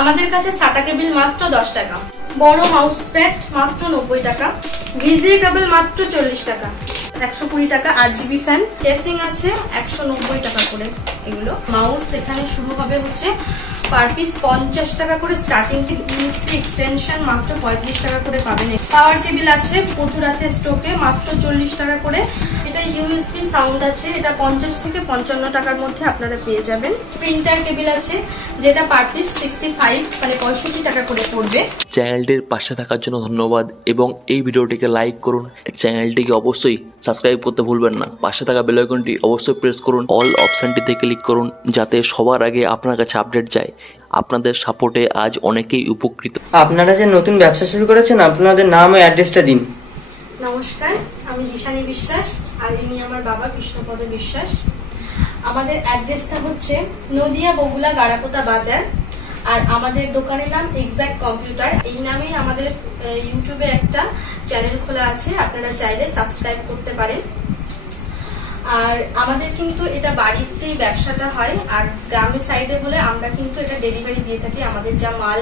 আমাদের কাছে সাটা কেবল মাত্র 10 টাকা, বড় মাউস প্যাড মাত্র 90 টাকা, ভিজিএ কেবল মাত্র 40 টাকা, 120 টাকা। RGB ফ্যান কেসিং আছে 190 টাকা করে। এগুলো মাউস এখানে শুরু হবে হচ্ছে পার পিস 50 টাকা করে স্টার্টিং। ইউএসবি এক্সটেনশন মাত্র 35 টাকা করে পাবেন। পাওয়ার টেবিল আছে, প্রচুর আছে স্টকে, মাত্র 40 টাকা করে। এটা ইউএসবি সাউন্ড আছে, এটা 50 থেকে 55 টাকার মধ্যে আপনারা পেয়ে যাবেন। প্রিন্টার টেবিল আছে যেটা পার পিস 65 মানে 65 টাকা করে পড়বে। চ্যানেলটির পাশে থাকার জন্য ধন্যবাদ এবং এই ভিডিওটিকে লাইক করুন। চ্যানেলটিকে অবশ্যই সাবস্ক্রাইব করতে ভুলবেন না। পাশে থাকা বেল আইকনটি অবশ্যই প্রেস করুন। অল অপশনটিতে ক্লিক করুন যাতে সবার আগে আপনার কাছে আপডেট যায়। আপনাদের সাপোর্টে আজ অনেকেই উপকৃত। আপনারা যে নতুন ব্যবসা শুরু করেছেন, আপনাদের নাম ও অ্যাড্রেসটা দিন। নমস্কার, আমি দিশানি বিশ্বাস আর ইনি আমার বাবা কৃষ্ণপদ বিশ্বাস। আমাদের অ্যাড্রেসটা হচ্ছে নদিয়া বগুলা গাড়াপোতা বাজার, আর আমাদের দোকানের নাম এক্সাক্ট কম্পিউটার। এই নামেই আমাদের ইউটিউবে একটা চ্যানেল খোলা আছে, আপনারা চাইলে সাবস্ক্রাইব করতে পারেন। আর আমাদের কিন্তু এটা বাড়িতেই ব্যবসাটা হয়, আর গ্রামের সাইডে বলে আমরা কিন্তু এটা ডেলিভারি দিয়ে থাকি। আমাদের যা মাল,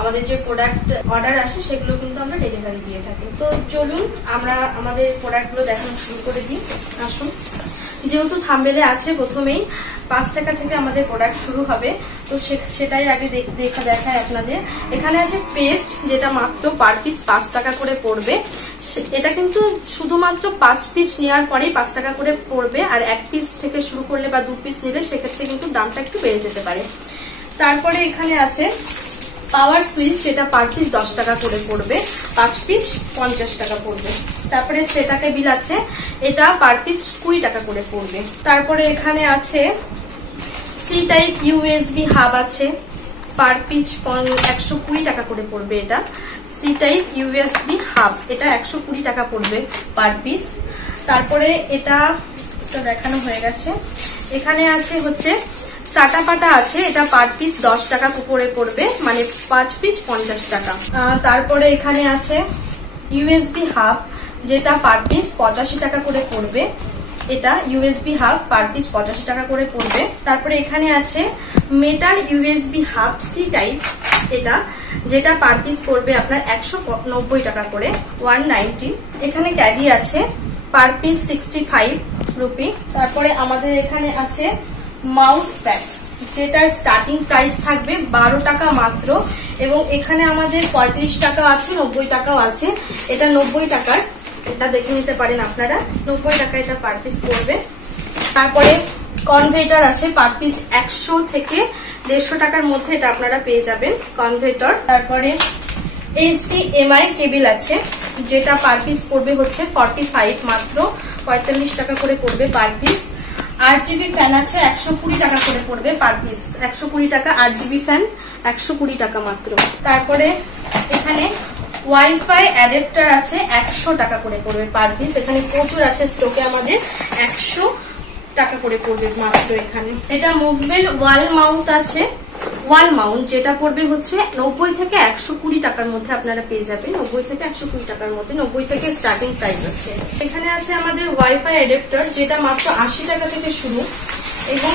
আমাদের যে প্রোডাক্ট অর্ডার আসে সেগুলো কিন্তু আমরা ডেলিভারি দিয়ে থাকি। তো চলুন আমরা আমাদের প্রোডাক্টগুলো দেখানো শুরু করে দিই। আসুন, যেহেতু থাম্বনেলে আছে প্রথমেই 5 টাকা থেকে আমাদের প্রোডাক্ট শুরু হবে, তো সেটাই আগে দেখায় আপনাদের। এখানে আছে পেস্ট, যেটা মাত্র পার পিস 5 টাকা করে পড়বে। এটা কিন্তু শুধুমাত্র 5 পিস নেওয়ার পরেই 5 টাকা করে পড়বে, আর 1 পিস থেকে শুরু করলে বা 2 পিস নিলে সেক্ষেত্রে কিন্তু দামটা একটু বেড়ে যেতে পারে। তারপরে এখানে আছে পাওয়ার সুইচ, সেটা পার পিস 10 টাকা করে পড়বে, 5 পিস 50 টাকা পড়বে। তারপরে সেটা টেবিল আছে, এটা পার পিস 20 টাকা করে পড়বে। তারপরে এখানে আছে সি টাইপ ইউএসবি হাব আছে, পার পিস 120 টাকা করে পড়বে। এটা সি টাইপ ইউএসবি হাব, এটা 120 টাকা পড়বে পার পিস। তারপরে এটা দেখানো হয়ে গেছে। এখানে আছে হচ্ছে সাটা পাটা আছে, এটা পার পিস 10 টাকা করে পড়বে, মানে 5 পিস 50 টাকা। তারপরে এখানে আছে ইউএসবি হাব, যেটা পার পিস 85 টাকা করে পড়বে। এটা ইউএসবি হাব পার পিস 85 টাকা করে পড়বে। তারপরে এখানে আছে metal USB hub C type, এটা যেটা পার পিস পড়বে আপনার 190 টাকা করে, 190। এখানে ক্যাডি আছে পার পিস 65 রুপি। তারপরে আমাদের এখানে আছে মাউস প্যাড, যেটার স্টার্টিং প্রাইস থাকবে 12 টাকা মাত্র, এবং এখানে আমাদের 35 টাকা আছে, 90 টাকাও আছে। এটা 90 টাকার, এটা দেখে নিতে পারেন আপনারা, 90 টাকা এটা পার পিস পড়বে। তারপরে কনভার্টার আছে পার পিস 100 থেকে 150 টাকার মধ্যে, এটা আপনারা পেয়ে যাবেন কনভার্টার। তারপরে HDMI কেবল আছে, যেটা পার পিস পড়বে হচ্ছে 45 মাত্র, 45 টাকা করে পড়বে পার পিস। RGB ফ্যান আছে 120 টাকা করে পড়বে পার পিস, 120 টাকা RGB ফ্যান, 120 টাকা মাত্র। তারপরে এখানে ওয়াইফাই অ্যাডাপ্টার আছে 100 টাকা করে পড়বে পার পিস। এখানে প্রচুর আছে স্টকে, আমাদের 100 টাকা করে পড়বে মাত্র এখানে। এটা মুভমেন্ট ওয়াল মাউন্ট আছে, ওয়াল মাউন্ট, যেটা পড়বে হচ্ছে 90 থেকে 120 টাকার মধ্যে আপনারা পেয়ে যাবেন, 90 থেকে 120 টাকার মধ্যে, 90 থেকে স্টার্টিং প্রাইস আছে। এখানে আছে আমাদের ওয়াইফাই অ্যাডাপ্টার, যেটা মাত্র 80 টাকা থেকে শুরু, এবং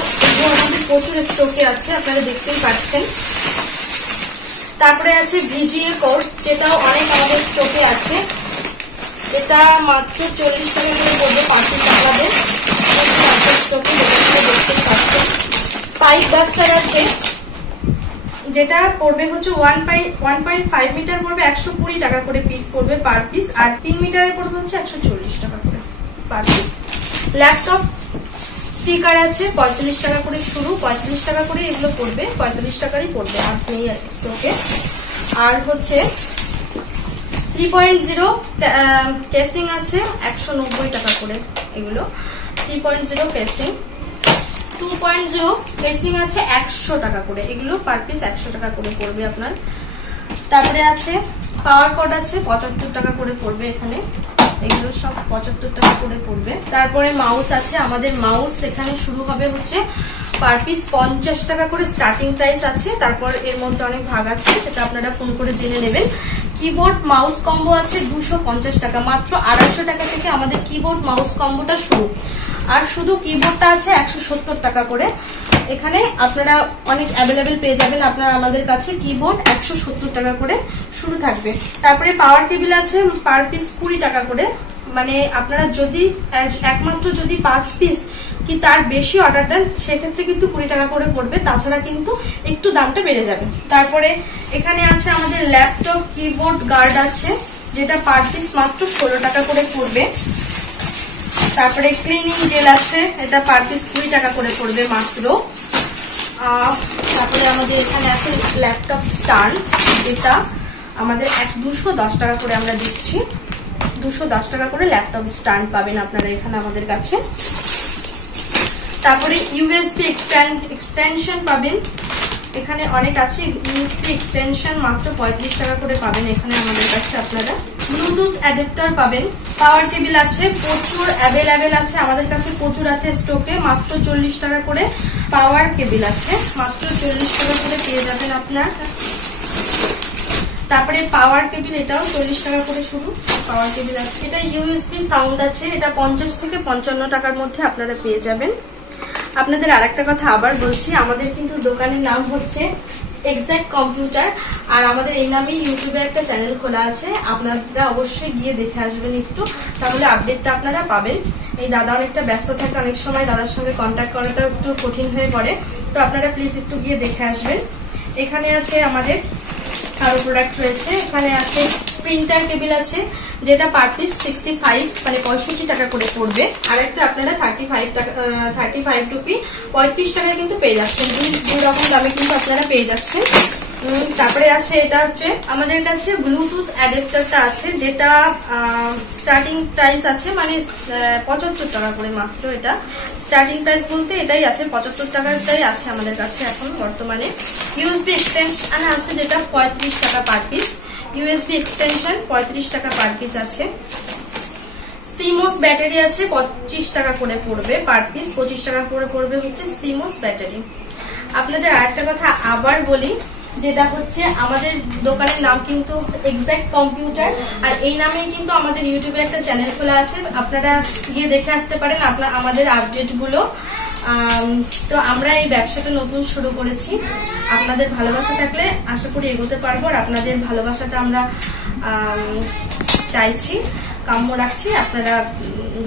আমাদের প্রচুর স্টকে আছে, আপনারা দেখতেই পাচ্ছেন। তারপরে আছে ভিজিএ কোড, যেটাও অনেক আমাদের স্টকে আছে, এটা মাত্র 40 টাকা করে পড়বে 5 পিস আমাদের স্টকে, দেখতে পাচ্ছেন। স্পাইক ডাস্টার আছে, যেটা পড়বে হচ্ছে 1.5 মিটার পড়বে 120 টাকা করে পিস পড়বে পার পিস, আর 3 মিটারের পড়বে হচ্ছে 140 টাকা করে পার পিস। ল্যাপটপ স্টিকার আছে 45 টাকা করে শুরু, 45 টাকা করে এগুলো পড়বে, 45 টাকারই পড়বে আপনি স্টকে। আর হচ্ছে 3.0 কেসিং আছে 190 টাকা করে, এগুলো 3.0 কেসিং। 2.0 কেসিং আছে 100 টাকা করে, এগুলো পার পিস 100 টাকা করে পড়বে আপনার। তারপরে আছে পাওয়ার কর্ড আছে 75 টাকা করে পড়বে, এখানে এগুলো সব 75 টাকা করে পড়বে। তারপরে মাউস আছে, আমাদের মাউস এখানে শুরু হবে হচ্ছে পার পিস 50 টাকা করে স্টার্টিং প্রাইস আছে, তারপর এর মধ্যে অনেক ভাগ আছে, সেটা আপনারা ফোন করে জেনে নেবেন। কিবোর্ড মাউস কম্বো আছে 250 টাকা, মাত্র 250 টাকা থেকে আমাদের কিবোর্ড মাউস কম্বোটা শুরু, আর শুধু কিবোর্ডটা আছে 170 টাকা করে। এখানে আপনারা অনেক অ্যাভেলেবেল পেয়ে যাবেন আপনারা আমাদের কাছে। কিবোর্ড 170 টাকা করে শুরু থাকবে। তারপরে পাওয়ার টেবিল আছে পার পিস 20 টাকা করে, মানে আপনারা যদি একমাত্র যদি 5 পিস কি তার বেশি অর্ডার দেন সেক্ষেত্রে কিন্তু 20 টাকা করে পড়বে, তাছাড়া কিন্তু একটু দামটা বেড়ে যাবে। তারপরে এখানে আছে আমাদের ল্যাপটপ কিবোর্ড গার্ড আছে, যেটা পার পিস মাত্র 16 টাকা করে পড়বে। তারপরে ক্লিনিং জেল আছে, এটা পার পিস 20 টাকা করে পড়বে মাত্র। তারপরে আমাদের এখানে আছে ল্যাপটপ স্ট্যান্ড, যেটা আমাদের 210 টাকা করে আমরা দিচ্ছি। 210 টাকা করে ল্যাপটপ স্ট্যান্ড পাবেন আপনারা এখানে আমাদের কাছে। তারপরে ইউএসবি এক্সটেনশন পাবেন, এখানে অনেক আছে। ইউএসবি এক্সটেনশন মাত্র 35 টাকা করে পাবেন এখানে আমাদের কাছে আপনারা। ব্লুটুথ অ্যাডাপ্টার পাবেন। পাওয়ার টেবিল আছে, প্রচুর অ্যাভেলেবেল আছে আমাদের কাছে, প্রচুর আছে স্টকে, মাত্র 40 টাকা করে। পাওয়ার কেবিল আছে, মাত্র 40 টাকা করে পেয়ে যাবেন আপনার। তারপরে পাওয়ার টেবিল, এটাও 40 টাকা করে শুরু পাওয়ার টেবিল আছে। এটা ইউএসবি সাউন্ড আছে, এটা 50 থেকে 55 টাকার মধ্যে আপনারা পেয়ে যাবেন। আপনাদের আরেকটা কথা আবার বলছি, আমাদের কিন্তু দোকানের নাম হচ্ছে এক্সাক্ট কম্পিউটার, আর আমাদের এই নামেই ইউটিউবে একটা চ্যানেল খোলা আছে, আপনারা অবশ্যই গিয়ে দেখে আসবেন একটু, তাহলে আপডেটটা আপনারা পাবেন। এই দাদা অনেকটা ব্যস্ত থাকে, অনেক সময় দাদার সঙ্গে কন্ট্যাক্ট করাটা একটু কঠিন হয়ে পড়ে, তো আপনারা প্লিজ একটু গিয়ে দেখে আসবেন। এখানে আছে আমাদের আরো প্রোডাক্ট রয়েছে, এখানে আছে প্রিন্টার টেবিল আছে, যেটা পার পিস 65 মানে 65 টাকা করে পড়বে। আর একটা আপনারা 35 রুপি 35 টাকায় কিন্তু পেয়ে যাচ্ছেন, দুই রকম দামে কিন্তু আপনারা পেয়ে যাচ্ছেন। তারপরে আছে এটা হচ্ছে আমাদের কাছে ব্লুটুথ অ্যাডাপ্টারটা আছে, যেটা স্টার্টিং প্রাইস আছে মানে 75 টাকা করে মাত্র। এটা স্টার্টিং প্রাইস বলতে এটাই আছে, 75 টাকাটাই আছে আমাদের কাছে এখন বর্তমানে। ইউএসবি এক্সটেনশন আছে, যেটা 35 টাকা পার পিস। ইউএসবি এক্সটেনশন 35 টাকা পার পিস আছে। সিমোস ব্যাটারি আছে, 25 টাকা করে পড়বে পার পিস। 25 টাকা করে পড়বে হচ্ছে সিমোস ব্যাটারি। আপনাদের আরেকটা কথা আবার বলি, যেটা হচ্ছে আমাদের দোকানের নাম কিন্তু এক্সাক্ট কম্পিউটার, আর এই নামেই কিন্তু আমাদের ইউটিউবে একটা চ্যানেল খোলা আছে, আপনারা গিয়ে দেখে আসতে পারেন আমাদের আপডেটগুলো। তো আমরা এই ব্যবসাটা নতুন শুরু করেছি, আপনাদের ভালোবাসা থাকলে আশা করি এগোতে পারবো, আর আপনাদের ভালোবাসাটা আমরা চাইছি, কাম্য রাখছি। আপনারা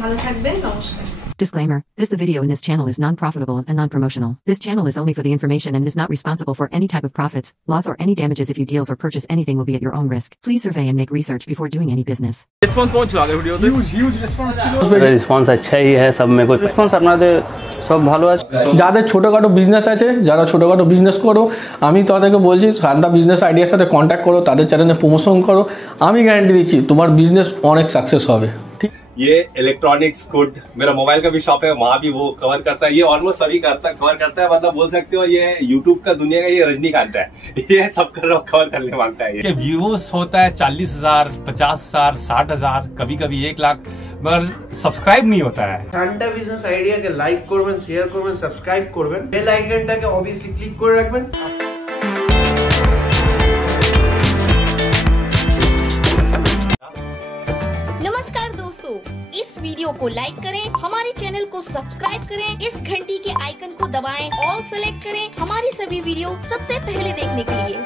ভালো থাকবেন, নমস্কার। Disclaimer, the video in this channel is non-profitable and non-promotional. This channel is only for the information and is not responsible for any type of profits, loss or any damages. If you deals or purchase anything will be at your own risk. Please survey and make research before doing any business. Response পৌঁছ আগে ভিডিওতে huge response ছিল। Response আচ্ছাই হ্যাঁ, সব মে response আপনাদের সব ভালো আছে। যাদের ছোটোখাটো বিজনেস আছে, যারা ছোটোখাটো বিজনেস করো, আমি তাদেরকে বলছি শান্তা বিজনেস আইডিয়ার সাথে কন্ট্যাক্ট করো, তাদের চ্যানেলে প্রমোশন করো, আমি গ্যারান্টি দিচ্ছি তোমার বিজনেস অনেক সাকসেস হবে। ঠিক, ये इलेक्ट्रॉनिक्स गुड, मेरा मोबाइल का भी शॉप है, वहाँ भी वो कवर करता है। ये ऑलमोस्ट सभी कवर करता है, मतलब बोल सकते हो ये यूट्यूब का दुनिया का ये रजनीकांत है, ये सब कवर करने मांगता है। ये व्यूज होता है 40,000, 50,000, 60,000, कभी कभी 1 लाख, मगर सब्सक्राइब नहीं होता है। ঠান্ডা বিজনেস আইডিয়াকে লাইক করবেন, শেয়ার করবেন, সাবস্ক্রাইব করবেন, বেল আইকনটাকে অবভিয়াসলি ক্লিক করে রাখবেন। नमस्कार दोस्तों, इस वीडियो को लाइक करें, हमारे चैनल को सब्सक्राइब करें, इस घंटी के आइकन को दबाएं, ऑल सेलेक्ट करें हमारी सभी वीडियो सबसे पहले देखने के लिए।